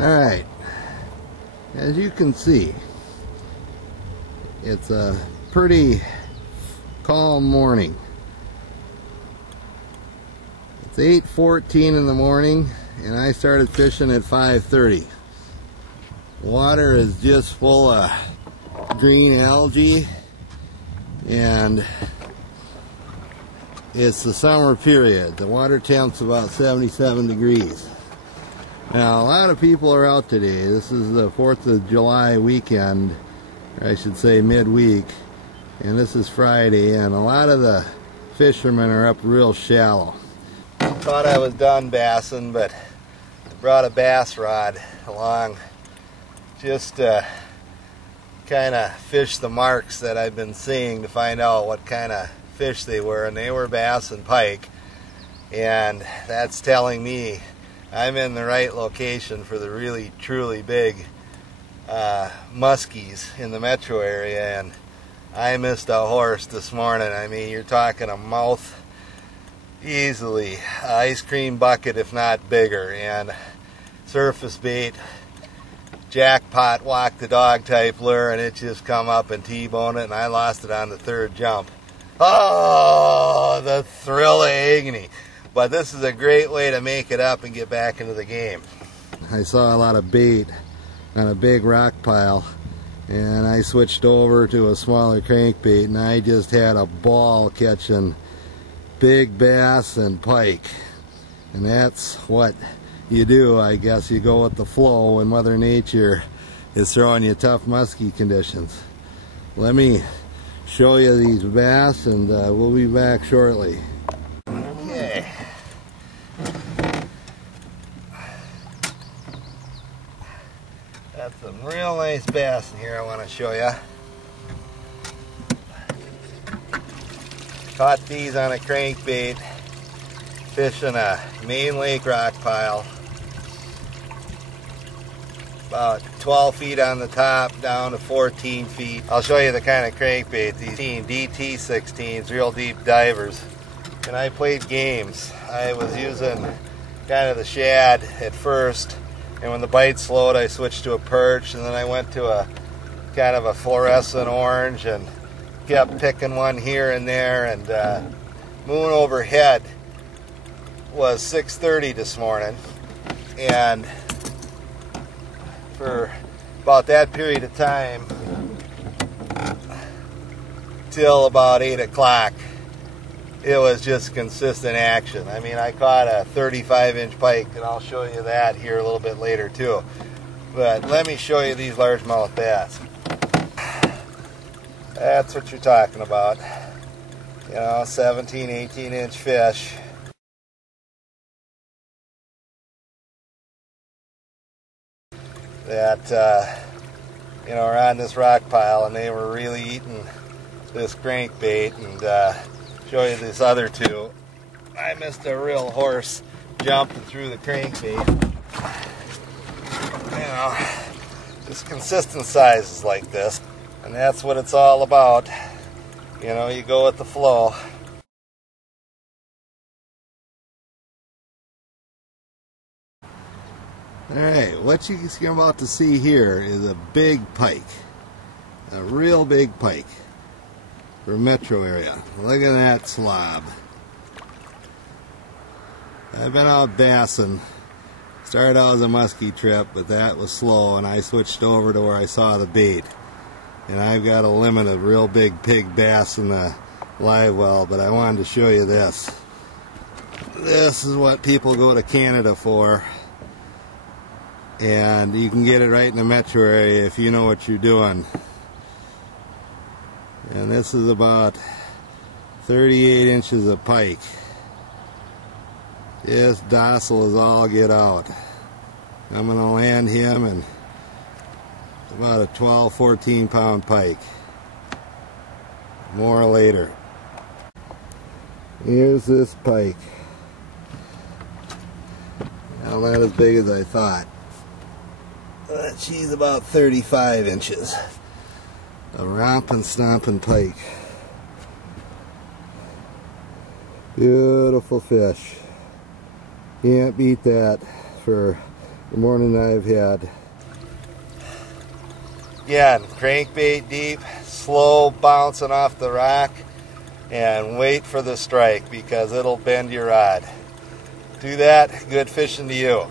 Alright, as you can see, it's a pretty calm morning. It's 8:14 in the morning and I started fishing at 5:30. Water is just full of green algae and it's the summer period. The water temp's about 77 degrees. Now, a lot of people are out today. This is the 4th of July weekend, or I should say midweek, and this is Friday, and a lot of the fishermen are up real shallow. Thought I was done bassing, but I brought a bass rod along just to kind of fish the marks that I've been seeing to find out what kind of fish they were, and they were bass and pike, and that's telling me I'm in the right location for the really truly big muskies in the metro area. And I missed a horse this morning. I mean, you're talking a mouth easily, ice cream bucket if not bigger, and surface bait, jackpot walk the dog type lure, and it just come up and T-boned it, and I lost it on the third jump. Oh, the thrill of agony. But this is a great way to make it up and get back into the game. I saw a lot of bait on a big rock pile, and I switched over to a smaller crankbait, and I just had a ball catching big bass and pike. And that's what you do, I guess. You go with the flow when Mother Nature is throwing you tough musky conditions. Let me show you these bass, and we'll be back shortly. Okay. Got some real nice bass in here I want to show you. Caught these on a crankbait fishing a main lake rock pile. About 12 feet on the top, down to 14 feet. I'll show you the kind of crankbait, these DT16s, real deep divers. And I played games. I was using kind of the shad at first, and when the bite slowed I switched to a perch, and then I went to a kind of a fluorescent orange and kept picking one here and there. And moon overhead was 6:30 this morning, and for about that period of time till about 8 o'clock, it was just consistent action. I mean, I caught a 35-inch pike, and I'll show you that here a little bit later too. But let me show you these largemouth bass. That's what you're talking about. You know, 17, 18-inch fish. That, you know, are on this rock pile, and they were really eating this crankbait. And show you this other two. I missed a real horse jumping through the crankbait. You know, just consistent sizes like this, and that's what it's all about. You know, you go with the flow. Alright, what you're about to see here is a big pike. A real big pike. For metro area. Look at that slob. I've been out bassing. Started out as a muskie trip, but that was slow, and I switched over to where I saw the bait. And I've got a limit of real big pig bass in the live well, but I wanted to show you this. This is what people go to Canada for. And you can get it right in the metro area if you know what you're doing. And this is about 38 inches of pike. Just docile as all get out. I'm going to land him in about a 12, 14 pound pike. More later. Here's this pike. Now, not as big as I thought. But she's about 35 inches. A romping, stomping pike. Beautiful fish. Can't beat that for the morning I've had. Again, crankbait deep, slow bouncing off the rock, and wait for the strike because it'll bend your rod. Do that, good fishing to you.